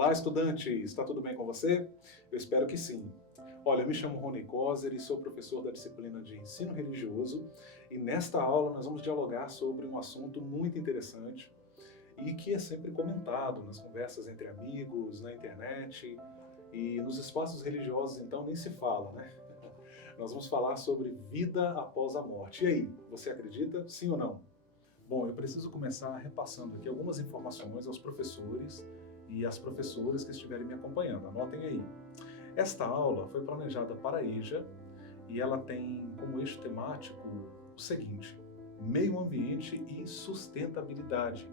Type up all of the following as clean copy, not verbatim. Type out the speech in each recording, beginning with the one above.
Olá, estudante! Está tudo bem com você? Eu espero que sim. Olha, eu me chamo Rony Coser e sou professor da disciplina de Ensino Religioso e nesta aula nós vamos dialogar sobre um assunto muito interessante e que é sempre comentado nas conversas entre amigos, na internet e nos espaços religiosos, então nem se fala, né? Nós vamos falar sobre vida após a morte. E aí, você acredita? Sim ou não? Bom, eu preciso começar repassando aqui algumas informações aos professores e às professoras que estiverem me acompanhando. Anotem aí. Esta aula foi planejada para a EJA e ela tem como eixo temático o seguinte: meio ambiente e sustentabilidade.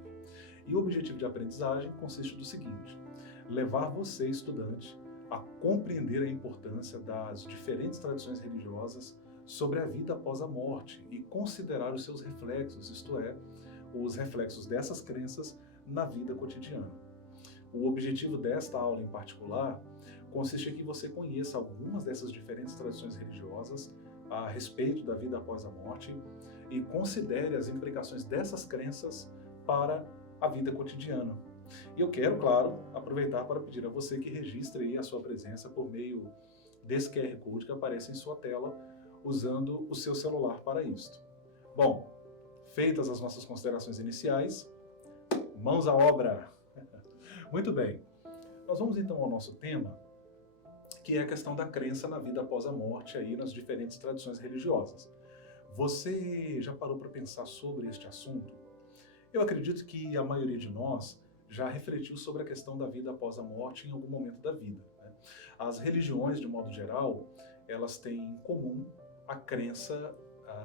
E o objetivo de aprendizagem consiste do seguinte: levar você, estudante, a compreender a importância das diferentes tradições religiosas sobre a vida após a morte e considerar os seus reflexos, isto é, os reflexos dessas crenças na vida cotidiana. O objetivo desta aula em particular consiste em que você conheça algumas dessas diferentes tradições religiosas a respeito da vida após a morte e considere as implicações dessas crenças para a vida cotidiana. E eu quero, claro, aproveitar para pedir a você que registre aí a sua presença por meio desse QR Code que aparece em sua tela, usando o seu celular para isto. Bom, feitas as nossas considerações iniciais, mãos à obra! Muito bem, nós vamos então ao nosso tema, que é a questão da crença na vida após a morte aí nas diferentes tradições religiosas. Você já parou para pensar sobre este assunto? Eu acredito que a maioria de nós já refletiu sobre a questão da vida após a morte em algum momento da vida, né? As religiões, de modo geral, elas têm em comum a crença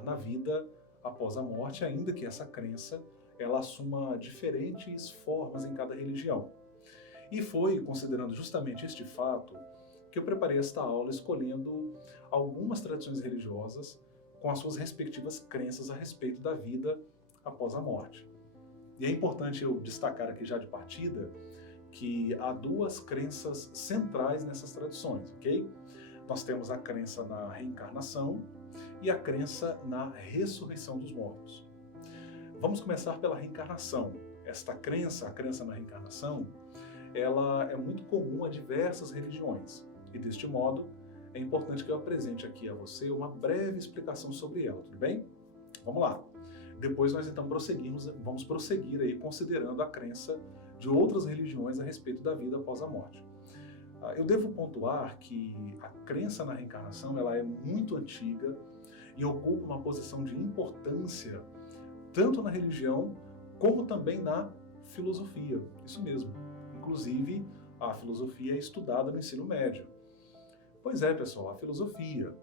na vida após a morte, ainda que essa crença ela assuma diferentes formas em cada religião. E foi considerando justamente este fato que eu preparei esta aula escolhendo algumas tradições religiosas com as suas respectivas crenças a respeito da vida após a morte. E é importante eu destacar aqui já de partida que há duas crenças centrais nessas tradições, ok? Nós temos a crença na reencarnação e a crença na ressurreição dos mortos. Vamos começar pela reencarnação. Esta crença, a crença na reencarnação, ela é muito comum a diversas religiões. E deste modo, é importante que eu apresente aqui a você uma breve explicação sobre ela, tudo bem? Vamos lá. Depois nós então vamos prosseguir aí considerando a crença de outras religiões a respeito da vida após a morte. Eu devo pontuar que a crença na reencarnação ela é muito antiga e ocupa uma posição de importância tanto na religião como também na filosofia. Isso mesmo. Inclusive, a filosofia é estudada no ensino médio. Pois é, pessoal, a filosofia,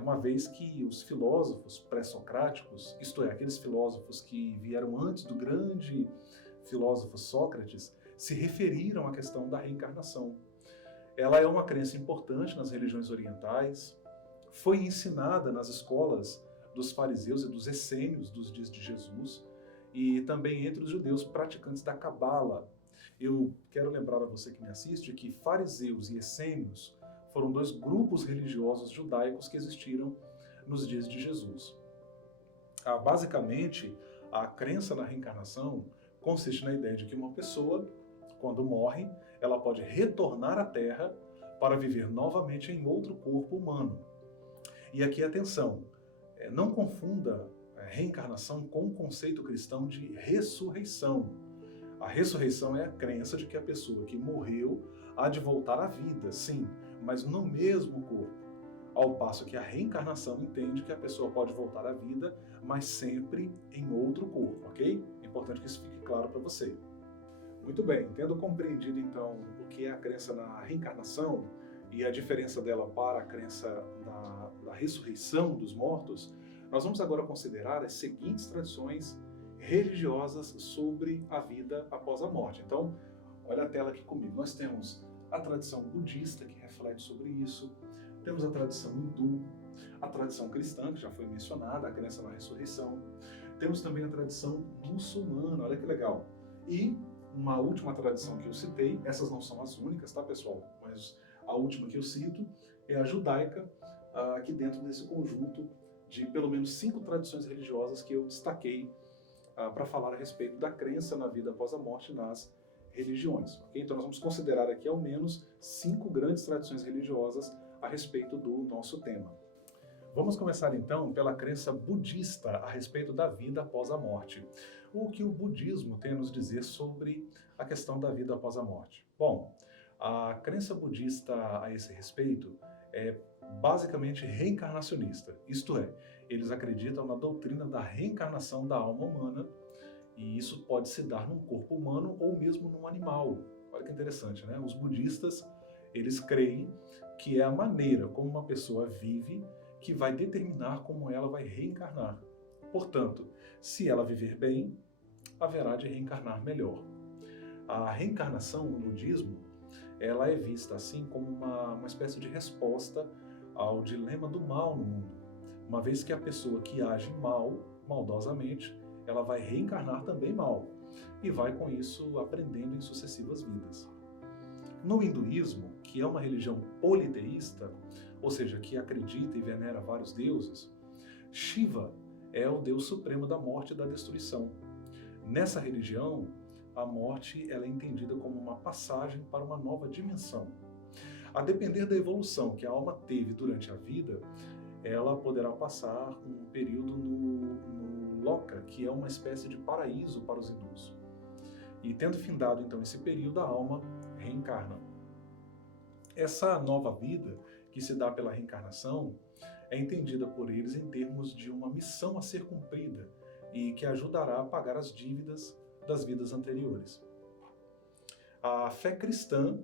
uma vez que os filósofos pré-socráticos, isto é, aqueles filósofos que vieram antes do grande filósofo Sócrates, se referiram à questão da reencarnação. Ela é uma crença importante nas religiões orientais, foi ensinada nas escolas dos fariseus e dos essênios dos dias de Jesus e também entre os judeus praticantes da Cabala. Eu quero lembrar a você que me assiste que fariseus e essênios foram dois grupos religiosos judaicos que existiram nos dias de Jesus. Basicamente, a crença na reencarnação consiste na ideia de que uma pessoa, quando morre, ela pode retornar à Terra para viver novamente em outro corpo humano. E aqui, atenção, não confunda reencarnação com o conceito cristão de ressurreição. A ressurreição é a crença de que a pessoa que morreu há de voltar à vida, sim, mas no mesmo corpo. Ao passo que a reencarnação entende que a pessoa pode voltar à vida, mas sempre em outro corpo, ok? É importante que isso fique claro para você. Muito bem, tendo compreendido então o que é a crença na reencarnação e a diferença dela para a crença da ressurreição dos mortos, nós vamos agora considerar as seguintes tradições religiosas sobre a vida após a morte. Então, olha a tela aqui comigo. Nós temos a tradição budista, que reflete sobre isso, temos a tradição hindu, a tradição cristã, que já foi mencionada, a crença na ressurreição, temos também a tradição muçulmana, olha que legal, e uma última tradição que eu citei, essas não são as únicas, tá, pessoal? Mas a última que eu cito é a judaica, aqui dentro desse conjunto de pelo menos 5 tradições religiosas que eu destaquei para falar a respeito da crença na vida após a morte nas religiões. Okay? Então nós vamos considerar aqui ao menos 5 grandes tradições religiosas a respeito do nosso tema. Vamos começar então pela crença budista a respeito da vida após a morte. O que o budismo tem a nos dizer sobre a questão da vida após a morte? Bom, a crença budista a esse respeito é basicamente reencarnacionista, isto é, eles acreditam na doutrina da reencarnação da alma humana, e isso pode se dar num corpo humano ou mesmo num animal. Olha que interessante, né? Os budistas, eles creem que é a maneira como uma pessoa vive que vai determinar como ela vai reencarnar. Portanto, se ela viver bem, haverá de reencarnar melhor. A reencarnação no budismo, ela é vista assim como uma espécie de resposta ao dilema do mal no mundo. Uma vez que a pessoa que age maldosamente, ela vai reencarnar também mal e vai com isso aprendendo em sucessivas vidas. No hinduísmo, que é uma religião politeísta, ou seja, que acredita e venera vários deuses, Shiva é o deus supremo da morte e da destruição. Nessa religião, a morte ela é entendida como uma passagem para uma nova dimensão. A depender da evolução que a alma teve durante a vida, ela poderá passar um período no Loka, que é uma espécie de paraíso para os hindus. E tendo findado então esse período, a alma reencarna. Essa nova vida que se dá pela reencarnação é entendida por eles em termos de uma missão a ser cumprida e que ajudará a pagar as dívidas das vidas anteriores. A fé cristã,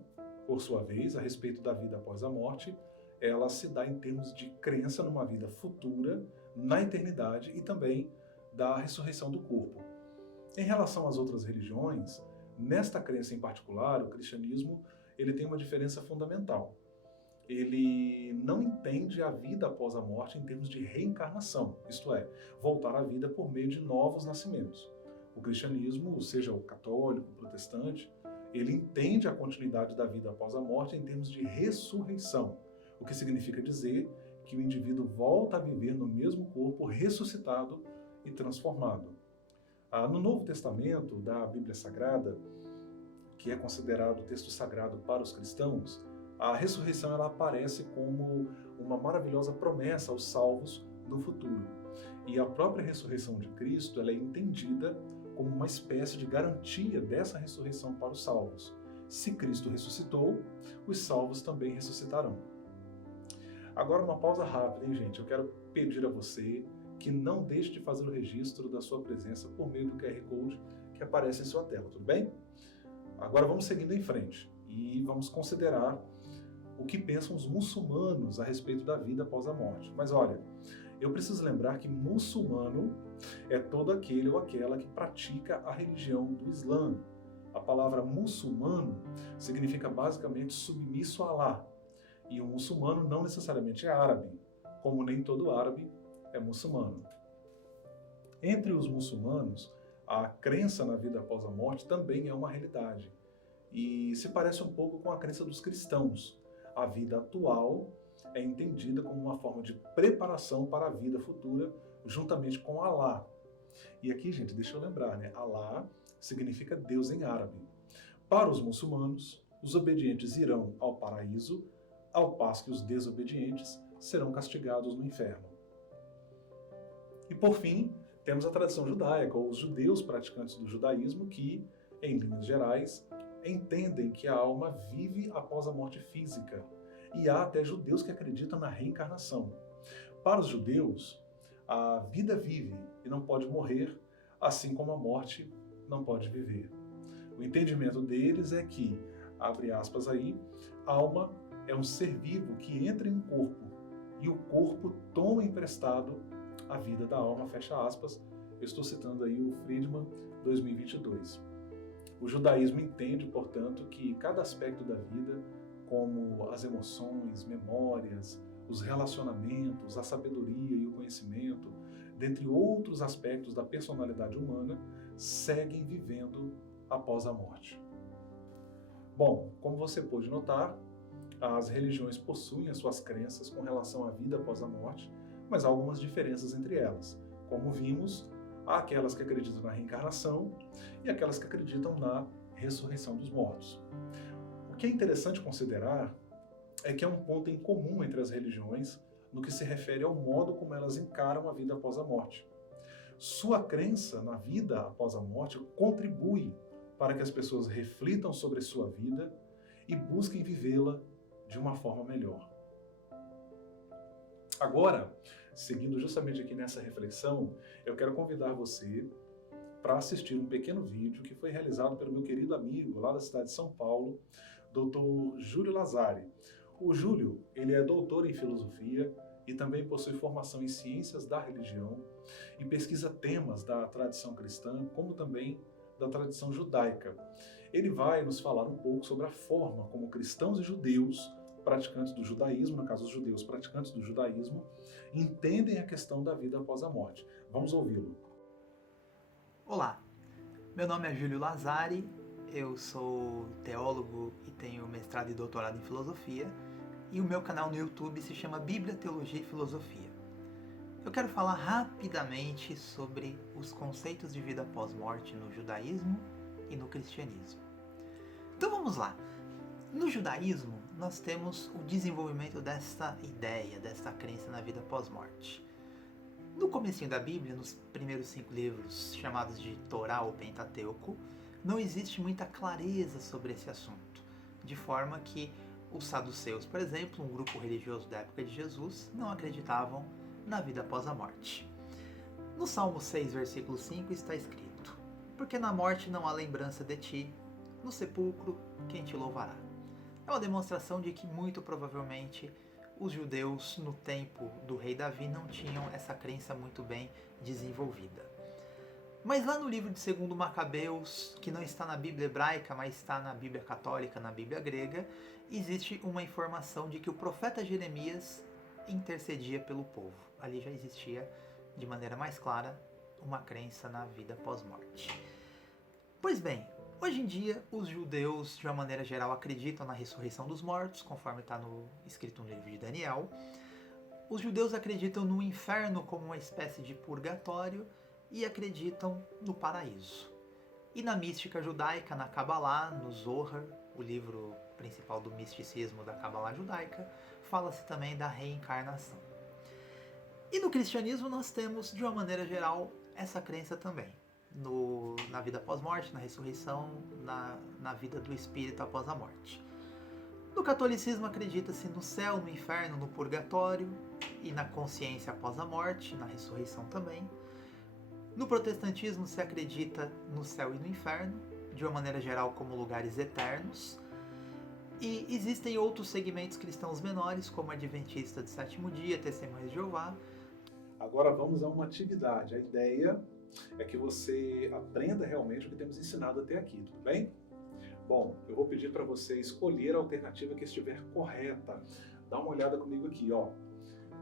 por sua vez, a respeito da vida após a morte, ela se dá em termos de crença numa vida futura, na eternidade e também da ressurreição do corpo. Em relação às outras religiões, nesta crença em particular, o cristianismo, ele tem uma diferença fundamental. Ele não entende a vida após a morte em termos de reencarnação, isto é, voltar à vida por meio de novos nascimentos. O cristianismo, seja o católico, o protestante, ele entende a continuidade da vida após a morte em termos de ressurreição, o que significa dizer que o indivíduo volta a viver no mesmo corpo ressuscitado e transformado. No Novo Testamento da Bíblia Sagrada, que é considerado o texto sagrado para os cristãos, a ressurreição ela aparece como uma maravilhosa promessa aos salvos no futuro. E a própria ressurreição de Cristo ela é entendida como uma espécie de garantia dessa ressurreição para os salvos. Se Cristo ressuscitou, os salvos também ressuscitarão. Agora uma pausa rápida, hein, gente? Eu quero pedir a você que não deixe de fazer o registro da sua presença por meio do QR Code que aparece em sua tela, tudo bem? Agora vamos seguindo em frente e vamos considerar o que pensam os muçulmanos a respeito da vida após a morte. Mas olha, eu preciso lembrar que muçulmano é todo aquele ou aquela que pratica a religião do Islã. A palavra muçulmano significa basicamente submisso a Alá. E o muçulmano não necessariamente é árabe, como nem todo árabe é muçulmano. Entre os muçulmanos, a crença na vida após a morte também é uma realidade. E se parece um pouco com a crença dos cristãos. A vida atual é entendida como uma forma de preparação para a vida futura, juntamente com Alá. E aqui, gente, deixa eu lembrar, né? Alá significa Deus em árabe. Para os muçulmanos, os obedientes irão ao paraíso, ao passo que os desobedientes serão castigados no inferno. E por fim, temos a tradição judaica, ou os judeus praticantes do judaísmo, que, em linhas gerais, entendem que a alma vive após a morte física. E há até judeus que acreditam na reencarnação. Para os judeus, a vida vive e não pode morrer, assim como a morte não pode viver. O entendimento deles é que, abre aspas aí, alma é um ser vivo que entra em um corpo e o corpo toma emprestado a vida da alma, fecha aspas. Eu estou citando aí o Friedman, 2022. O judaísmo entende, portanto, que cada aspecto da vida, como as emoções, memórias, os relacionamentos, a sabedoria e o conhecimento, dentre outros aspectos da personalidade humana, seguem vivendo após a morte. Bom, como você pôde notar, as religiões possuem as suas crenças com relação à vida após a morte, mas há algumas diferenças entre elas. Como vimos, há aquelas que acreditam na reencarnação e aquelas que acreditam na ressurreição dos mortos. O que é interessante considerar é que há um ponto em comum entre as religiões no que se refere ao modo como elas encaram a vida após a morte. Sua crença na vida após a morte contribui para que as pessoas reflitam sobre sua vida e busquem vivê-la de uma forma melhor. Agora, seguindo justamente aqui nessa reflexão, eu quero convidar você para assistir um pequeno vídeo que foi realizado pelo meu querido amigo lá da cidade de São Paulo, Dr. Júlio Lazari. O Júlio, ele é doutor em filosofia e também possui formação em ciências da religião e pesquisa temas da tradição cristã, como também da tradição judaica. Ele vai nos falar um pouco sobre a forma como cristãos e judeus, praticantes do judaísmo, no caso os judeus praticantes do judaísmo, entendem a questão da vida após a morte. Vamos ouvi-lo. Olá, meu nome é Júlio Lazari, eu sou teólogo e tenho mestrado e doutorado em filosofia, e o meu canal no YouTube se chama Bíblia, Teologia e Filosofia. Eu quero falar rapidamente sobre os conceitos de vida pós-morte no judaísmo e no cristianismo. Então vamos lá. No judaísmo, nós temos o desenvolvimento desta ideia, desta crença na vida pós-morte. No comecinho da Bíblia, nos primeiros 5 livros, chamados de Torá ou Pentateuco, não existe muita clareza sobre esse assunto, de forma que os saduceus, por exemplo, um grupo religioso da época de Jesus, não acreditavam na vida após a morte. No Salmo 6, versículo 5, está escrito: porque na morte não há lembrança de ti, no sepulcro quem te louvará. É uma demonstração de que, muito provavelmente, os judeus, no tempo do rei Davi, não tinham essa crença muito bem desenvolvida. Mas lá no livro de 2 Macabeus, que não está na Bíblia hebraica, mas está na Bíblia católica, na Bíblia grega, existe uma informação de que o profeta Jeremias intercedia pelo povo. Ali já existia, de maneira mais clara, uma crença na vida pós-morte. Pois bem, hoje em dia, os judeus, de uma maneira geral, acreditam na ressurreição dos mortos, conforme está escrito no livro de Daniel. Os judeus acreditam no inferno como uma espécie de purgatório e acreditam no paraíso. E na mística judaica, na Kabbalah, no Zohar, o livro principal do misticismo da Kabbalah judaica, fala-se também da reencarnação. E no cristianismo nós temos, de uma maneira geral, essa crença também. Na vida pós-morte, na ressurreição, na vida do espírito após a morte. No catolicismo acredita-se no céu, no inferno, no purgatório e na consciência após a morte, na ressurreição também. No protestantismo se acredita no céu e no inferno, de uma maneira geral como lugares eternos. E existem outros segmentos cristãos menores, como Adventista de Sétimo Dia, Testemunhas de Jeová. Agora vamos a uma atividade. A ideia é que você aprenda realmente o que temos ensinado até aqui, tudo bem? Bom, eu vou pedir para você escolher a alternativa que estiver correta. Dá uma olhada comigo aqui, ó.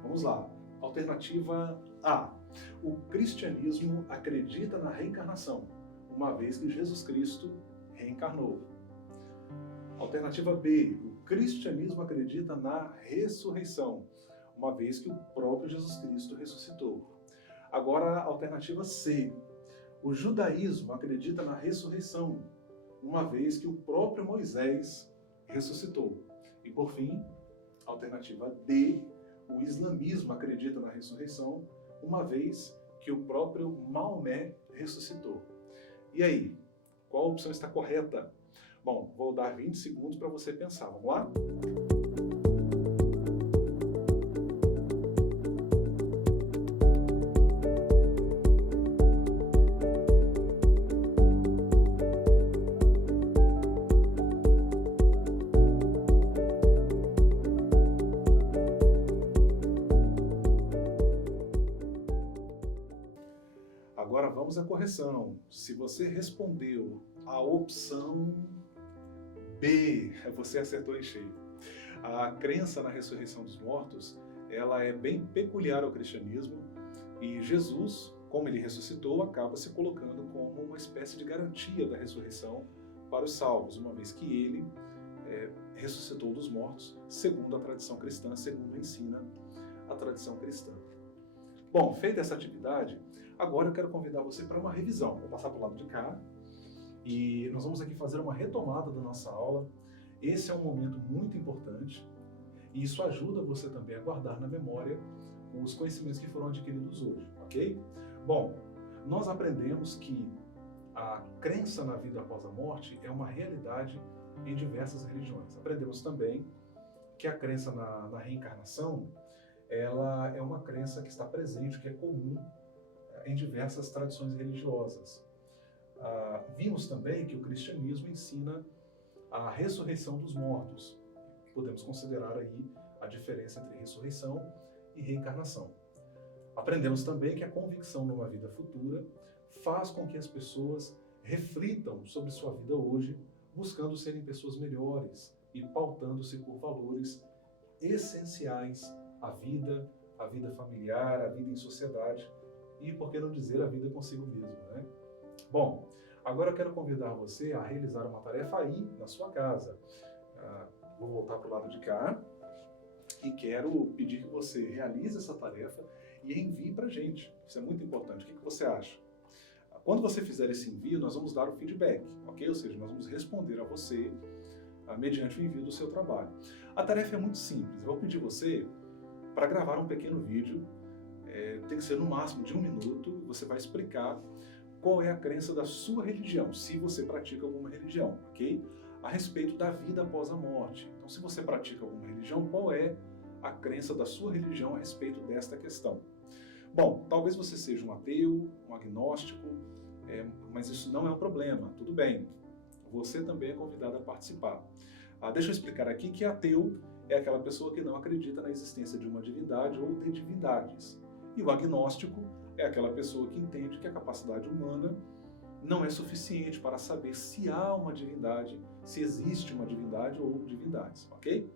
Vamos lá. Alternativa A. O cristianismo acredita na reencarnação, uma vez que Jesus Cristo reencarnou. Alternativa B. O cristianismo acredita na ressurreição, uma vez que o próprio Jesus Cristo ressuscitou. Agora, a alternativa C. O judaísmo acredita na ressurreição, uma vez que o próprio Moisés ressuscitou. E, por fim, a alternativa D. O islamismo acredita na ressurreição, uma vez que o próprio Maomé ressuscitou. E aí, qual opção está correta? Bom, vou dar 20 segundos para você pensar. Vamos lá? Agora vamos à correção. Se você respondeu a opção B, você acertou em cheio. A crença na ressurreição dos mortos, ela é bem peculiar ao cristianismo e Jesus, como ele ressuscitou, acaba se colocando como uma espécie de garantia da ressurreição para os salvos, uma vez que ele ressuscitou dos mortos, segundo a tradição cristã, segundo ensina a tradição cristã. Bom, feita essa atividade, agora eu quero convidar você para uma revisão. Vou passar para o lado de cá E nós vamos aqui fazer uma retomada da nossa aula. Esse é um momento muito importante e isso ajuda você também a guardar na memória os conhecimentos que foram adquiridos hoje, ok? Bom, nós aprendemos que a crença na vida após a morte é uma realidade em diversas religiões. Aprendemos também que a crença na reencarnação, ela é uma crença que está presente, que é comum em diversas tradições religiosas. Vimos também que o cristianismo ensina a ressurreição dos mortos. Podemos considerar aí a diferença entre ressurreição e reencarnação. Aprendemos também que a convicção numa vida futura faz com que as pessoas reflitam sobre sua vida hoje, buscando serem pessoas melhores e pautando-se por valores essenciais à vida familiar, à vida em sociedade e, por que não dizer, a vida consigo mesmo, né? Bom, agora eu quero convidar você a realizar uma tarefa aí na sua casa. Vou voltar para o lado de cá e quero pedir que você realize essa tarefa e envie para a gente. Isso é muito importante. O que você acha? Quando você fizer esse envio, nós vamos dar o feedback, ok? Ou seja, nós vamos responder a você mediante o envio do seu trabalho. A tarefa é muito simples. Eu vou pedir você para gravar um pequeno vídeo, tem que ser no máximo de 1 minuto, você vai explicar qual é a crença da sua religião, se você pratica alguma religião, ok? A respeito da vida após a morte. Então, se você pratica alguma religião, qual é a crença da sua religião a respeito desta questão? Bom, talvez você seja um ateu, um agnóstico, mas isso não é um problema, tudo bem. Você também é convidado a participar. Deixa eu explicar aqui que ateu é aquela pessoa que não acredita na existência de uma divindade ou de divindades. E o agnóstico é aquela pessoa que entende que a capacidade humana não é suficiente para saber se há uma divindade, se existe uma divindade ou divindades, ok?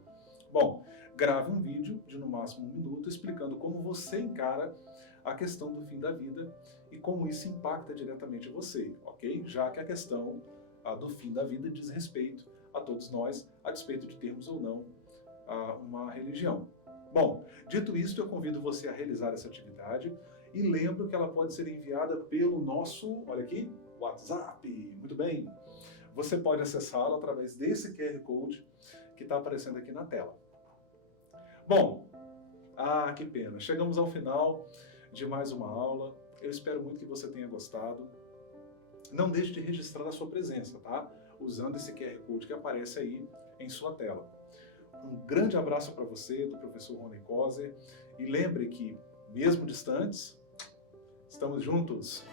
Bom, grave um vídeo de no máximo 1 minuto explicando como você encara a questão do fim da vida e como isso impacta diretamente você, ok? Já que a questão do fim da vida diz respeito a todos nós, a despeito de termos ou não uma religião. Bom, dito isto, eu convido você a realizar essa atividade e lembro que ela pode ser enviada pelo nosso, olha aqui, WhatsApp. Muito bem. Você pode acessá-la através desse QR Code que está aparecendo aqui na tela. Bom, que pena. Chegamos ao final de mais uma aula. Eu espero muito que você tenha gostado. Não deixe de registrar a sua presença, tá? Usando esse QR Code que aparece aí em sua tela. Um grande abraço para você, do professor Rony Coser. E lembre que, mesmo distantes, estamos juntos.